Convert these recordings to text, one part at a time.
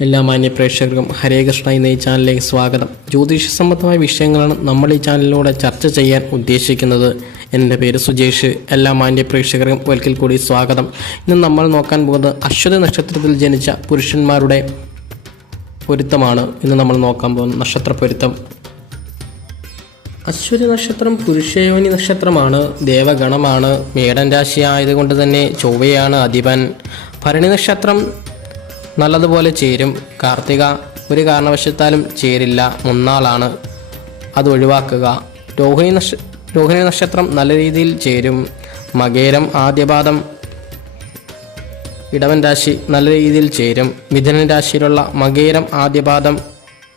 എല്ലാ മാന്യ പ്രേക്ഷകർക്കും ഹരേ കൃഷ്ണ എന്ന ഈ ചാനലിലേക്ക് സ്വാഗതം. ജ്യോതിഷ സംബന്ധമായ വിഷയങ്ങളാണ് നമ്മൾ ഈ ചാനലിലൂടെ ചർച്ച ചെയ്യാൻ ഉദ്ദേശിക്കുന്നത്. എന്റെ പേര് സുജേഷ്. എല്ലാ മാന്യ പ്രേക്ഷകർക്കും ഒരിക്കൽ കൂടി സ്വാഗതം. ഇന്ന് നമ്മൾ നോക്കാൻ പോകുന്നത് അശ്വതി നക്ഷത്രത്തിൽ ജനിച്ച പുരുഷന്മാരുടെ പൊരുത്തമാണ്. ഇന്ന് നമ്മൾ നോക്കാൻ പോകുന്ന നക്ഷത്ര പൊരുത്തം. അശ്വതി നക്ഷത്രം പുരുഷയോനി നക്ഷത്രമാണ്. ദേവഗണമാണ്. മേടൻ രാശി ആയതുകൊണ്ട് തന്നെ ചൊവ്വയാണ് അധിപൻ. ഭരണി നക്ഷത്രം നല്ലതുപോലെ ചേരും. കാർത്തിക ഒരു കാരണവശത്താലും ചേരില്ല. മുന്നാളാണ്. അത് ഒഴിവാക്കുക. രോഹിണി നക്ഷ രോഹിണി നക്ഷത്രം നല്ല രീതിയിൽ ചേരും. മകേരം ആദ്യപാദം ഇടവൻ രാശി നല്ല രീതിയിൽ ചേരും. മിഥുനൻ രാശിയിലുള്ള മകേരം ആദ്യപാദം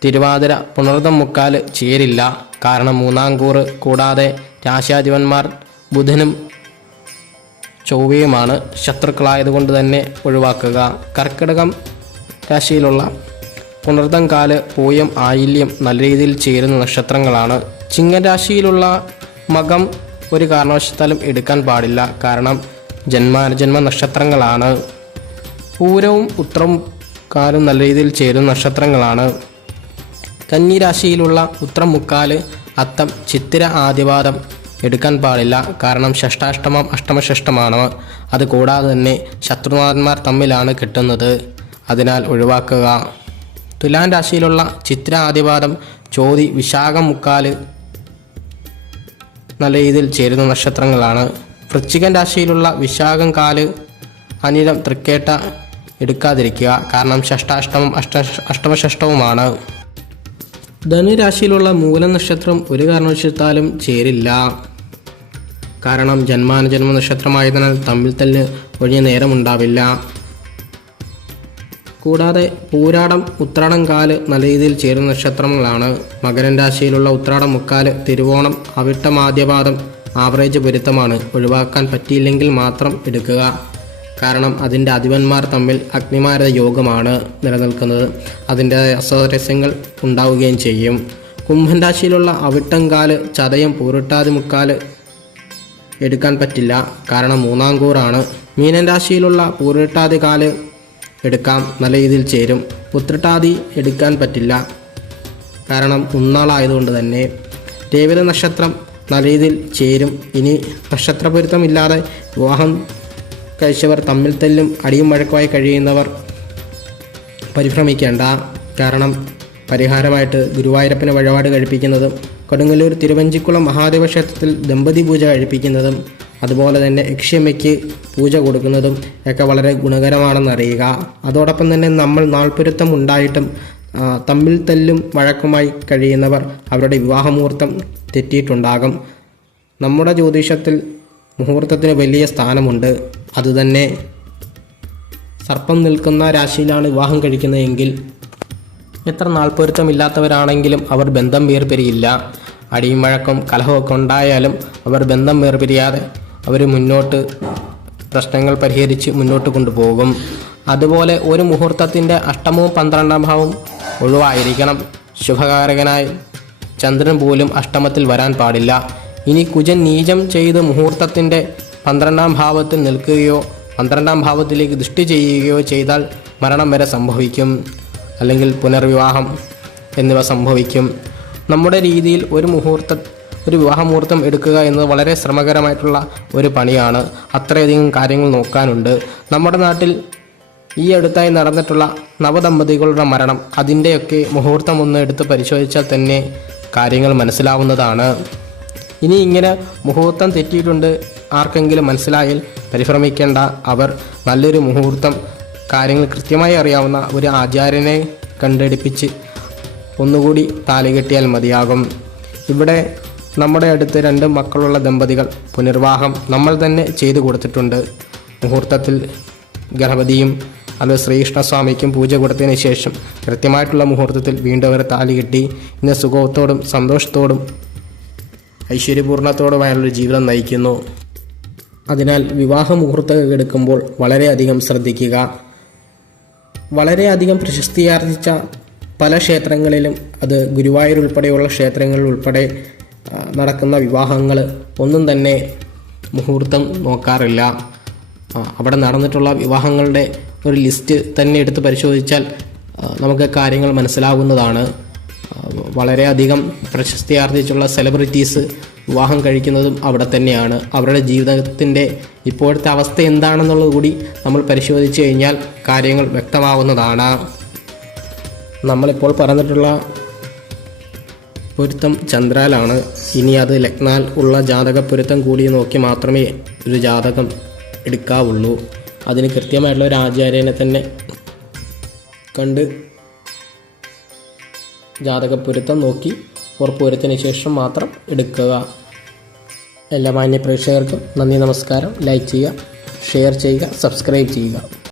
തിരുവാതിര പുണർദം മുക്കാൽ ചേരില്ല. കാരണം മൂന്നാം കൂറ് കൂടാതെ രാശാധിപന്മാർ ബുധനും ചൊവ്വയുമാണ് ശത്രുക്കളായതുകൊണ്ട് തന്നെ ഒഴിവാക്കുക. കർക്കിടകം രാശിയിലുള്ള പുണർദം കാൽ പൂയം ആയില്യം നല്ല രീതിയിൽ ചേരുന്ന നക്ഷത്രങ്ങളാണ്. ചിങ്ങൻ രാശിയിലുള്ള മകം ഒരു കാരണവശാലും എടുക്കാൻ പാടില്ല. കാരണം ജന്മാനുജന്മ നക്ഷത്രങ്ങളാണ്. പൂരവും ഉത്രവും കാലും നല്ല രീതിയിൽ ചേരുന്ന നക്ഷത്രങ്ങളാണ്. കന്നി രാശിയിലുള്ള ഉത്രം മുക്കാൽ അത്തം ചിത്തിര ആദിവാദം എടുക്കാൻ പാടില്ല. കാരണം ഷഷ്ടാഷ്ടമം അഷ്ടമഷഷ്ടമാണ് അത് കൂടാതെ തന്നെ ശത്രുനാഥന്മാർ തമ്മിലാണ് കിട്ടുന്നത്. അതിനാൽ ഒഴിവാക്കുക. തുലാൻ രാശിയിലുള്ള ചിത്ര ആദിവാദം ചോതി വിശാഖം മുക്കാൽ നല്ല രീതിയിൽ ചേരുന്ന നക്ഷത്രങ്ങളാണ്. വൃശ്ചികൻ രാശിയിലുള്ള വിശാഖം കാൽ അനിഴം തൃക്കേട്ട എടുക്കാതിരിക്കുക. കാരണം ഷഷ്ടാഷ്ടമം അഷ്ട അഷ്ടമഷഷ്ടവുമാണ് ധനുരാശിയിലുള്ള മൂലം നക്ഷത്രം ഒരു കാരണവശാലും ചേരില്ല. കാരണം ജന്മാനുജന്മ നക്ഷത്രമായതിനാൽ തമ്മിൽ തല്ല് ഒഴിഞ്ഞ നേരമുണ്ടാവില്ല. കൂടാതെ പൂരാടം ഉത്രാടം കാൽ നല്ല രീതിയിൽ ചേരുന്ന നക്ഷത്രങ്ങളാണ്. മകരൻ രാശിയിലുള്ള ഉത്രാടം മുക്കാൽ തിരുവോണം അവിട്ടമാദ്യപാദം ആവറേജ് പൊരുത്തമാണ്. ഒഴിവാക്കാൻ പറ്റിയില്ലെങ്കിൽ മാത്രം എടുക്കുക. കാരണം അതിന്റെ അധിപന്മാർ തമ്മിൽ അഗ്നിമാരത യോഗമാണ് നിലനിൽക്കുന്നത്. അതിന്റെ അസ്വാരസ്യങ്ങൾ ഉണ്ടാവുകയും ചെയ്യും. കുംഭൻ രാശിയിലുള്ള അവിട്ടംകാൽ ചതയം പൂരിട്ടാതി മുക്കാൽ എടുക്കാൻ പറ്റില്ല. കാരണം മൂന്നാം കൂറാണ്. മീനൻ രാശിയിലുള്ള പൂരിട്ടാതി കാൽ എടുക്കാം. നല്ല രീതിയിൽ ചേരും. ഉത്രട്ടാതി എടുക്കാൻ പറ്റില്ല. കാരണം ഉന്നാളായതുകൊണ്ട് തന്നെ. രേവത നക്ഷത്രം നല്ല രീതിയിൽ ചേരും. ഇനി നക്ഷത്രപൊരുത്തമില്ലാതെ വിവാഹം കഴിച്ചവർ തമ്മിൽ തല്ലും അടിയും വഴക്കുമായി കഴിയുന്നവർ പരിഭ്രമിക്കേണ്ട. കാരണം പരിഹാരമായിട്ട് ഗുരുവായൂരപ്പന് വഴിപാട് കഴിപ്പിക്കുന്നതും കൊടുങ്ങല്ലൂർ തിരുവഞ്ചിക്കുളം മഹാദേവ ക്ഷേത്രത്തിൽ ദമ്പതി പൂജ കഴിപ്പിക്കുന്നതും അതുപോലെ തന്നെ യക്ഷ്യമ്മയ്ക്ക് പൂജ കൊടുക്കുന്നതും ഒക്കെ വളരെ ഗുണകരമാണെന്ന് അറിയുക അതോടൊപ്പം തന്നെ നമ്മൾ നാൾപ്പൊരുത്തം ഉണ്ടായിട്ടും തമ്മിൽ തല്ലും വഴക്കുമായി കഴിയുന്നവർ അവരുടെ വിവാഹമുഹൂർത്തം തെറ്റിയിട്ടുണ്ടാകും. നമ്മുടെ ജ്യോതിഷത്തിൽ മുഹൂർത്തത്തിന് വലിയ സ്ഥാനമുണ്ട്. അതുതന്നെ സർപ്പം നിൽക്കുന്ന രാശിയിലാണ് വിവാഹം കഴിക്കുന്നതെങ്കിൽ എത്ര നാൾപ്പൊരുത്തമില്ലാത്തവരാണെങ്കിലും അവർ ബന്ധം വേർപിരിയില്ല. അടിയും വഴക്കം കലഹമൊക്കെ ഉണ്ടായാലും അവർ ബന്ധം വേർപിരിയാതെ അവർ മുന്നോട്ട് പ്രശ്നങ്ങൾ പരിഹരിച്ച് മുന്നോട്ട് കൊണ്ടുപോകും. അതുപോലെ ഒരു മുഹൂർത്തത്തിന്റെ അഷ്ടമവും പന്ത്രണ്ടാം ഭാവവും ഒഴിവായിരിക്കണം. ശുഭകാരകനായി ചന്ദ്രൻ പോലും അഷ്ടമത്തിൽ വരാൻ പാടില്ല. ഇനി കുജൻ നീചം ചെയ്ത് മുഹൂർത്തത്തിന്റെ പന്ത്രണ്ടാം ഭാവത്തിൽ നിൽക്കുകയോ പന്ത്രണ്ടാം ഭാവത്തിലേക്ക് ദൃഷ്ടി ചെയ്യുകയോ ചെയ്താൽ മരണം വരെ സംഭവിക്കും. അല്ലെങ്കിൽ പുനർവിവാഹം എന്നിവ സംഭവിക്കും. നമ്മുടെ രീതിയിൽ ഒരു മുഹൂർത്ത ഒരു വിവാഹമുഹൂർത്തം എടുക്കുക എന്നത് വളരെ ശ്രമകരമായിട്ടുള്ള ഒരു പണിയാണ്. അത്രയധികം കാര്യങ്ങൾ നോക്കാനുണ്ട്. നമ്മുടെ നാട്ടിൽ ഈ അടുത്തായി നടന്നിട്ടുള്ള നവദമ്പതികളുടെ മരണം അതിന്റെയൊക്കെ മുഹൂർത്തം ഒന്ന് എടുത്ത് പരിശോധിച്ചാൽ തന്നെ കാര്യങ്ങൾ മനസ്സിലാവുന്നതാണ്. ഇനി ഇങ്ങനെ മുഹൂർത്തം തെറ്റിയിട്ടുണ്ട് ആർക്കെങ്കിലും മനസ്സിലായാൽ പരിഭ്രമിക്കേണ്ട അവർ നല്ലൊരു മുഹൂർത്തം കാര്യങ്ങൾ കൃത്യമായി അറിയാവുന്ന ഒരു ആചാര്യനെ കണ്ടെടുപ്പിച്ച് ഒന്നുകൂടി താലി കെട്ടിയാൽ മതിയാകും. ഇവിടെ നമ്മുടെ അടുത്ത് രണ്ട് മക്കളുള്ള ദമ്പതികൾ പുനർവാഹം നമ്മൾ തന്നെ ചെയ്തു കൊടുത്തിട്ടുണ്ട്. മുഹൂർത്തത്തിൽ ഗണപതിയും അത് ശ്രീകൃഷ്ണസ്വാമിക്കും പൂജ കൊടുത്തതിന് ശേഷം കൃത്യമായിട്ടുള്ള മുഹൂർത്തത്തിൽ വീണ്ടും അവർ താലി കെട്ടി ഇന്ന് സുഖത്തോടും സന്തോഷത്തോടും ഐശ്വര്യപൂർണത്തോടുമായുള്ളൊരു ജീവിതം നയിക്കുന്നു. അതിനാൽ വിവാഹ മുഹൂർത്തം എടുക്കുമ്പോൾ വളരെയധികം ശ്രദ്ധിക്കുക. വളരെയധികം പ്രശസ്തിയാർജിച്ച പല ക്ഷേത്രങ്ങളിലും അത് ഗുരുവായൂർ ഉൾപ്പെടെയുള്ള ക്ഷേത്രങ്ങളിൽ ഉൾപ്പെടെ നടക്കുന്ന വിവാഹങ്ങൾ ഒന്നും തന്നെ മുഹൂർത്തം നോക്കാറില്ല. അവിടെ നടന്നിട്ടുള്ള വിവാഹങ്ങളുടെ ഒരു ലിസ്റ്റ് തന്നെ എടുത്ത് പരിശോധിച്ചാൽ നമുക്ക് കാര്യങ്ങൾ മനസ്സിലാവുന്നതാണ്. വളരെയധികം പ്രശസ്തി ആർജിച്ചുള്ള സെലിബ്രിറ്റീസ് വിവാഹം കഴിക്കുന്നതും അവിടെ തന്നെയാണ്. അവരുടെ ജീവിതത്തിന്റെ ഇപ്പോഴത്തെ അവസ്ഥ എന്താണെന്നുള്ളത് കൂടി നമ്മൾ പരിശോധിച്ച് കഴിഞ്ഞാൽ കാര്യങ്ങൾ വ്യക്തമാവുന്നതാണ്. നമ്മളിപ്പോൾ പറഞ്ഞിട്ടുള്ള പൊരുത്തം ചന്ദ്രാലാണ്. ഇനി അത് ലഗ്നാൽ ഉള്ള ജാതക പൊരുത്തം കൂടി നോക്കി മാത്രമേ ഒരു ജാതകം എടുക്കാവുള്ളൂ. അതിന് കൃത്യമായിട്ടുള്ള ഒരു ആചാര്യനെ തന്നെ കണ്ട് ജാതക പൊരുത്തം നോക്കി ഉറപ്പുവരുത്തിന് ശേഷം മാത്രം എടുക്കുക. എല്ലാ മാന്യ പ്രേക്ഷകർക്കും നന്ദി നമസ്കാരം. ലൈക്ക് ചെയ്യുക ഷെയർ ചെയ്യുക സബ്സ്ക്രൈബ് ചെയ്യുക.